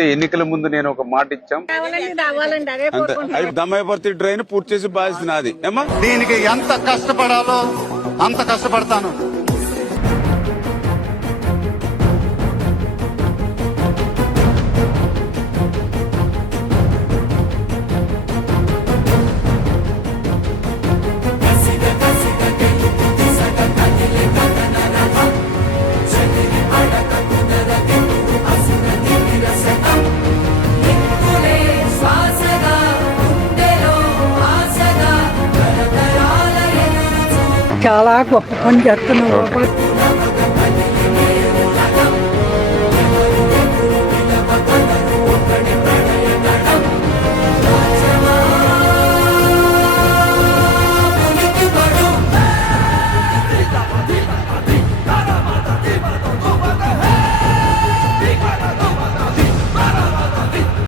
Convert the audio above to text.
ఎన్నికల ముందు నేను ఒక మాట ఇచ్చాం, దమ్మాయిపర్తి డ్రైన్ పూర్తి చేసి బాధ్యత నాది. ఏమా దీనికి ఎంత కష్టపడాలో అంత కష్టపడతాను. చాలా గొప్ప పని చేస్తున్నావు.